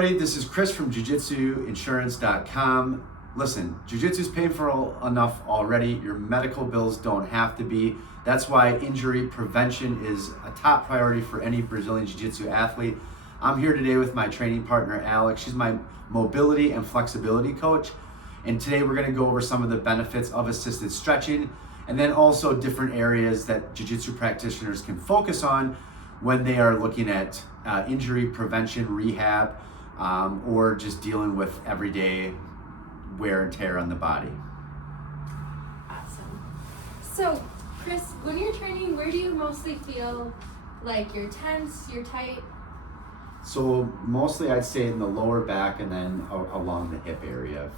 This is Chris from jiu-jitsuinsurance.com. Listen, jiu-jitsu is paid for enough already. Your medical bills don't have to be. That's why injury prevention is a top priority for any Brazilian jiu-jitsu athlete. I'm here today with my training partner, Alex. She's my mobility and flexibility coach. And today we're gonna go over some of the benefits of assisted stretching and then also different areas that jiu-jitsu practitioners can focus on when they are looking at injury prevention, rehab, or just dealing with everyday wear and tear on the body. Awesome. So, Chris, when you're training, where do you mostly feel like you're tense, you're tight? So mostly I'd say in the lower back and then along the hip area.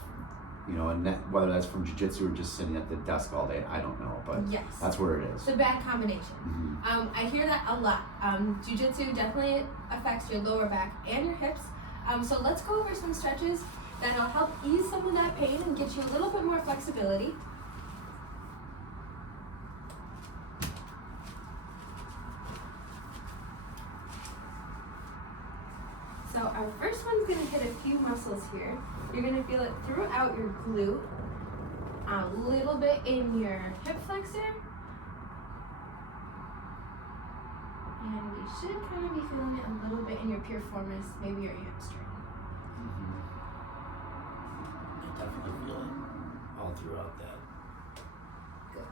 You know, and whether that's from jiu-jitsu or just sitting at the desk all day, I don't know, but yes, that's where it is. It's a bad combination. I hear that a lot. Jiu-jitsu definitely affects your lower back and your hips. So let's go over some stretches that'll help ease some of that pain and get you a little bit more flexibility. So our first one's gonna hit a few muscles here. You're gonna feel it throughout your glute, a little bit in your hip flexor, and you should kind of be feeling it a little bit in your piriformis, maybe your hamstring. I definitely feel it all throughout that. Good.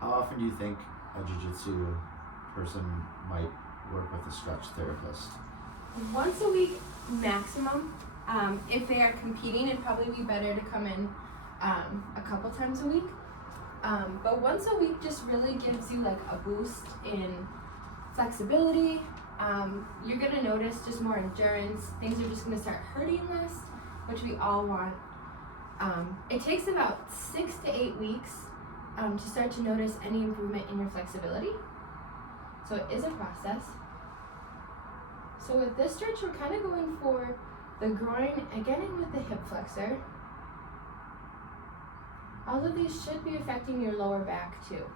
How often do you think a jiu-jitsu person might work with a stretch therapist? Once a week maximum. If they are competing, it'd probably be better to come in a couple times a week. But once a week just really gives you like a boost in flexibility. You're gonna notice just more endurance. Things are just gonna start hurting less, which we all want. It takes about 6 to 8 weeks to start to notice any improvement in your flexibility. So it is a process. So with this stretch, we're kind of going for the groin, again in with the hip flexor. All of these should be affecting your lower back too.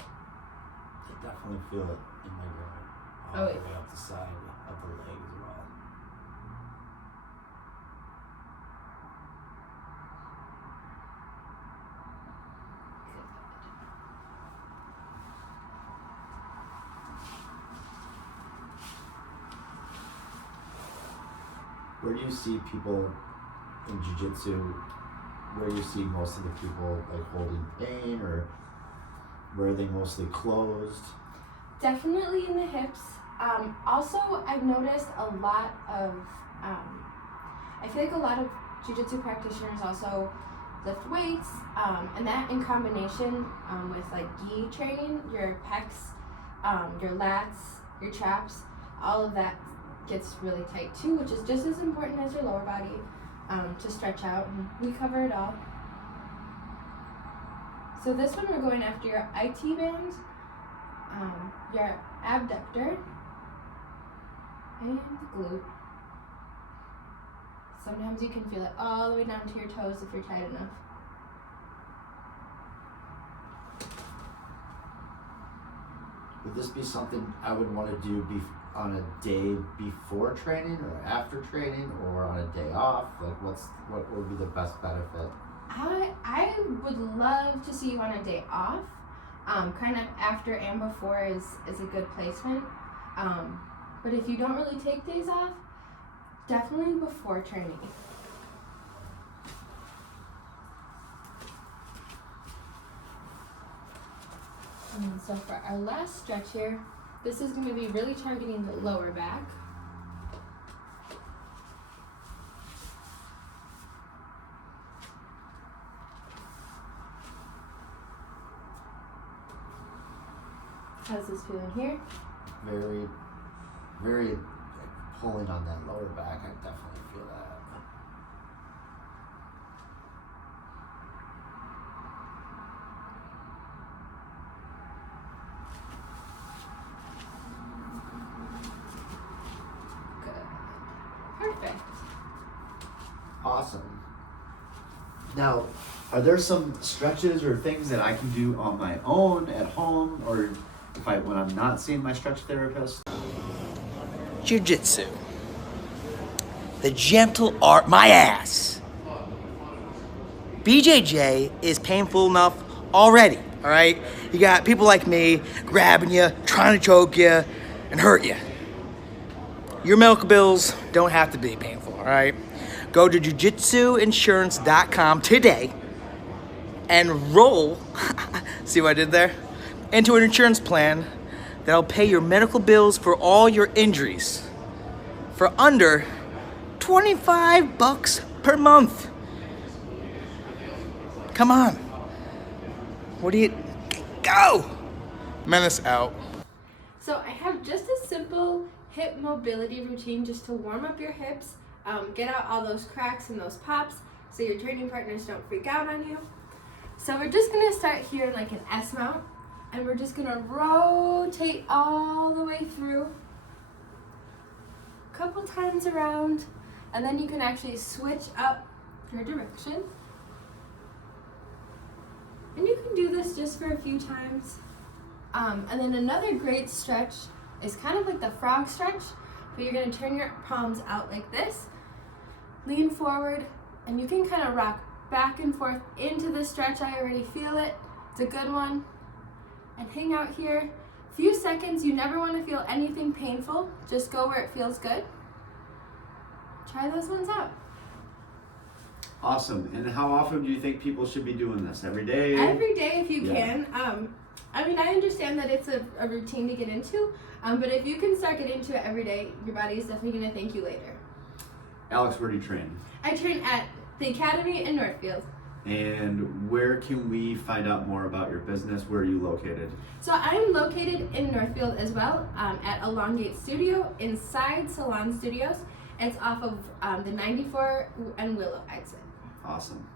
I definitely feel it in my groin, all the way up the side of the leg as well. Where do you see people in jiu-jitsu, where do you see most of the people like holding pain, or where are they mostly closed? Definitely in the hips. Also, I've noticed a lot of, I feel like a lot of jiu-jitsu practitioners also lift weights, and that in combination with like gi training, your pecs, your lats, your traps, all of that gets really tight too, which is just as important as your lower body to stretch out, and we cover it all. So this one we're going after your IT band, your abductor, and glute. Sometimes you can feel it all the way down to your toes if you're tight enough. Would this be something I would want to do on a day before training or after training or on a day off? Like what would be the best benefit? I would love to see you on a day off. Kind of after and before is a good placement. But if you don't really take days off, definitely before training. And so for our last stretch here, this is going to be really targeting the lower back. How's this feeling here? Very, very pulling on that lower back. I definitely feel that. Perfect. Awesome. Now, Are there some stretches or things that I can do on my own at home, or when I'm not seeing my stretch therapist? Jiu Jitsu. The gentle art, my ass. BJJ is painful enough already, all right? You got people like me grabbing you, trying to choke you, and hurt you. Your medical bills don't have to be painful, all right? Go to jujitsuinsurance.com today and roll, see what I did there? Into an insurance plan that'll pay your medical bills for all your injuries for under $25 per month. Come on. What do you... Go! Menace out. So I have just a simple hip mobility routine just to warm up your hips, get out all those cracks and those pops so your training partners don't freak out on you. So we're just gonna start here in like an S mount, and we're just gonna rotate all the way through, a couple times around, and then you can actually switch up your direction. And you can do this just for a few times. And then another great stretch is kind of like the frog stretch, but you're gonna turn your palms out like this, lean forward, and you can kind of rock back and forth into the stretch. I already feel it. It's a good one. And hang out here. Few seconds. You never want to feel anything painful. Just go where it feels good. Try those ones out. Awesome. And how often do you think people should be doing this? Every day? Every day if you can. I mean, I understand that it's a routine to get into, but if you can start getting into it every day, your body is definitely going to thank you later. Alex, where do you train? I train at the Academy in Northfield. And where can we find out more about your business? Where are you located? So I'm located in Northfield as well, at Elongate Studio inside Salon Studios. It's off of the 94 and Willow exit. Awesome.